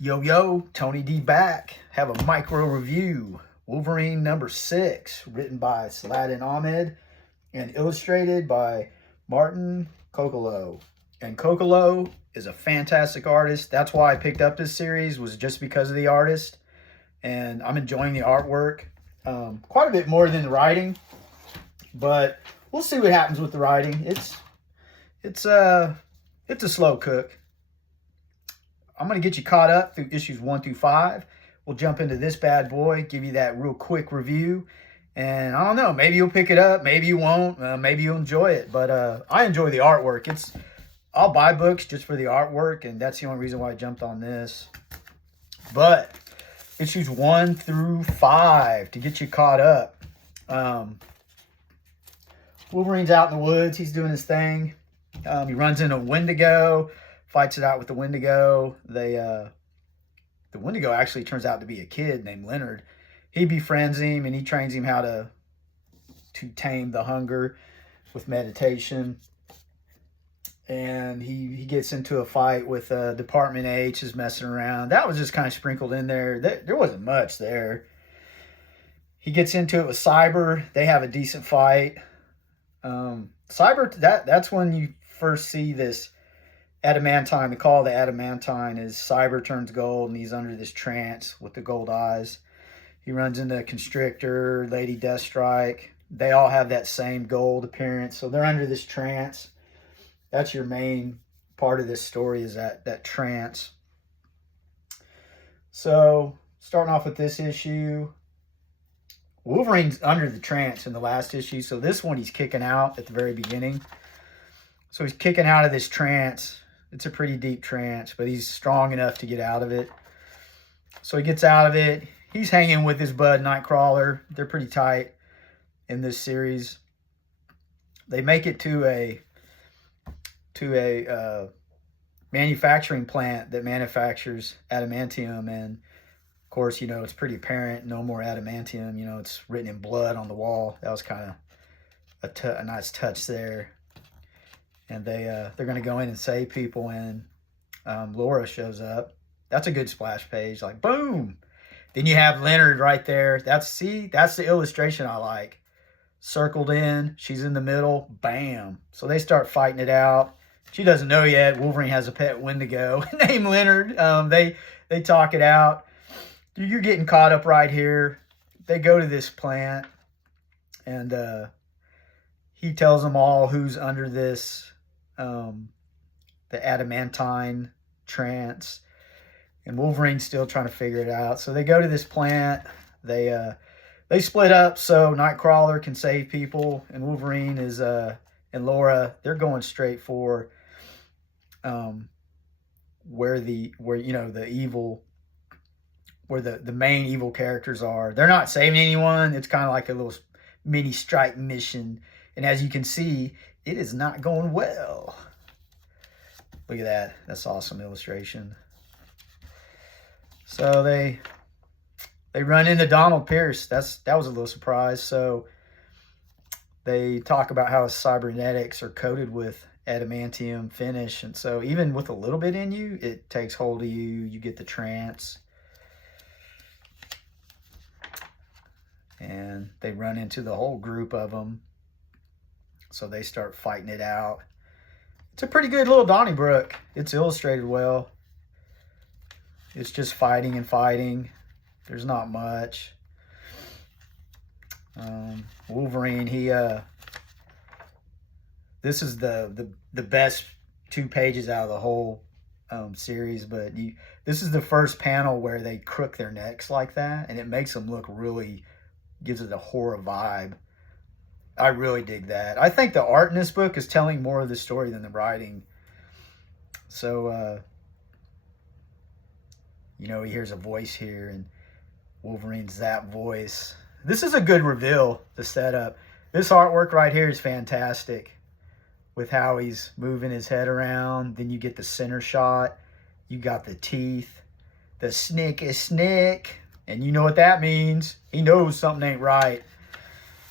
Yo, yo, Tony D back. Have a micro review. Wolverine number 6, written by Saladin Ahmed and illustrated by Martin Coccolo. And Coccolo is a fantastic artist. That's why I picked up this series, was just because of the artist. And I'm enjoying the artwork quite a bit more than the writing. But we'll see what happens with the writing. It's a slow cook. I'm going to get you caught up through issues 1 through 5. We'll jump into this bad boy, give you that real quick review. And I don't know, maybe you'll pick it up, maybe you won't, maybe you'll enjoy it. But I enjoy the artwork. I'll buy books just for the artwork, and that's the only reason why I jumped on this. But issues 1 through 5 to get you caught up. Wolverine's out in the woods. He's doing his thing. He runs into a Wendigo. Fights it out with the Wendigo. The Wendigo actually turns out to be a kid named Leonard. He befriends him and he trains him how to tame the hunger with meditation. And he gets into a fight with Department H, is messing around. That was just kind of sprinkled in there. There wasn't much there. He gets into it with Cyber. They have a decent fight. Cyber, that's when you first see this Adamantine. The call of the Adamantine is Cyber turns gold and he's under this trance with the gold eyes. He runs into Constrictor, Lady Deathstrike. They all have that same gold appearance. So they're under this trance. That's your main part of this story, is that trance. So starting off with this issue, Wolverine's under the trance in the last issue. So this one he's kicking out at the very beginning. So he's kicking out of this trance. It's a pretty deep trance, but he's strong enough to get out of it. So he gets out of it. He's hanging with his bud Nightcrawler. They're pretty tight in this series. They make it to a manufacturing plant that manufactures adamantium, and of course, it's pretty apparent. No more adamantium. It's written in blood on the wall. That was kind of a nice touch there. And they're going to go in and save people, and Laura shows up. That's a good splash page, like boom. Then you have Leonard right there. That's the illustration I like. Circled in, she's in the middle, bam. So they start fighting it out. She doesn't know yet. Wolverine has a pet Wendigo named Leonard. They talk it out. You're getting caught up right here. They go to this plant, and he tells them all who's under this. The Adamantine trance, and Wolverine's still trying to figure it out. So they go to this plant. They split up so Nightcrawler can save people, and Wolverine is and Laura, they're going straight for where the main evil characters are. They're not saving anyone. It's kind of like a little mini strike mission, and as you can see, it is not going well. Look at that. That's awesome illustration. So they run into Donald Pierce. That was a little surprise. So they talk about how his cybernetics are coated with adamantium finish. And so even with a little bit in you, it takes hold of you. You get the trance. And they run into the whole group of them. So they start fighting it out. It's a pretty good little Donnybrook. It's illustrated well. It's just fighting and fighting. There's not much. Wolverine, this is the best 2 pages out of the whole series, but this is the first panel where they crook their necks like that, and it makes them look really, gives it a horror vibe. I really dig that. I think the art in this book is telling more of the story than the writing. So, he hears a voice here, and Wolverine's that voice. This is a good reveal, the setup. This artwork right here is fantastic with how he's moving his head around. Then you get the center shot. You got the teeth. The snick is snick. And you know what that means. He knows something ain't right.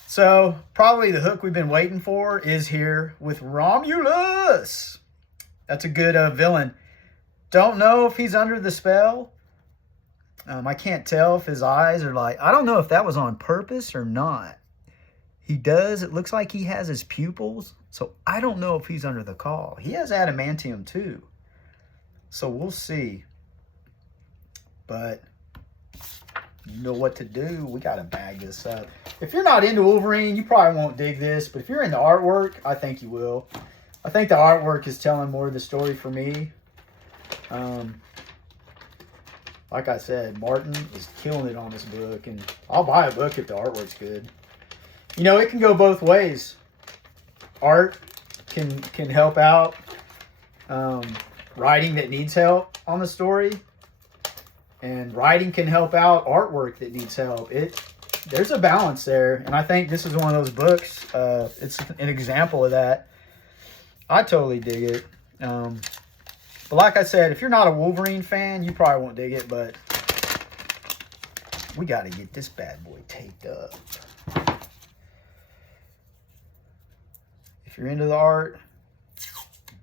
So, probably the hook we've been waiting for is here with Romulus. That's a good villain. Don't know if he's under the spell. I can't tell if his eyes are like, I don't know if that was on purpose or not. He does. It looks like he has his pupils. So I don't know if he's under the call. He has adamantium too. So we'll see. But you know what to do. We got to bag this up. If you're not into Wolverine, you probably won't dig this. But if you're into artwork, I think you will. I think the artwork is telling more of the story for me. Like I said, Martin is killing it on this book. And I'll buy a book if the artwork's good. You know, it can go both ways. Art can help out writing that needs help on the story. And writing can help out artwork that needs help. There's a balance there. And I think this is one of those books. It's an example of that. I totally dig it. But like I said, if you're not a Wolverine fan, you probably won't dig it. But we got to get this bad boy taped up. If you're into the art,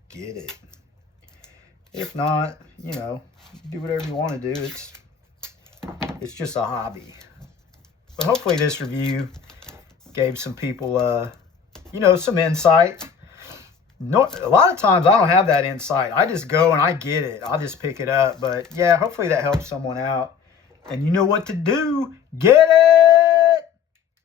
get it. If not, you know, do whatever you want to do. It's just a hobby. But hopefully this review gave some people, you know, some insight. No, a lot of times I don't have that insight. I just go and I get it. I'll just pick it up. But yeah, hopefully that helps someone out. And you know what to do. Get it!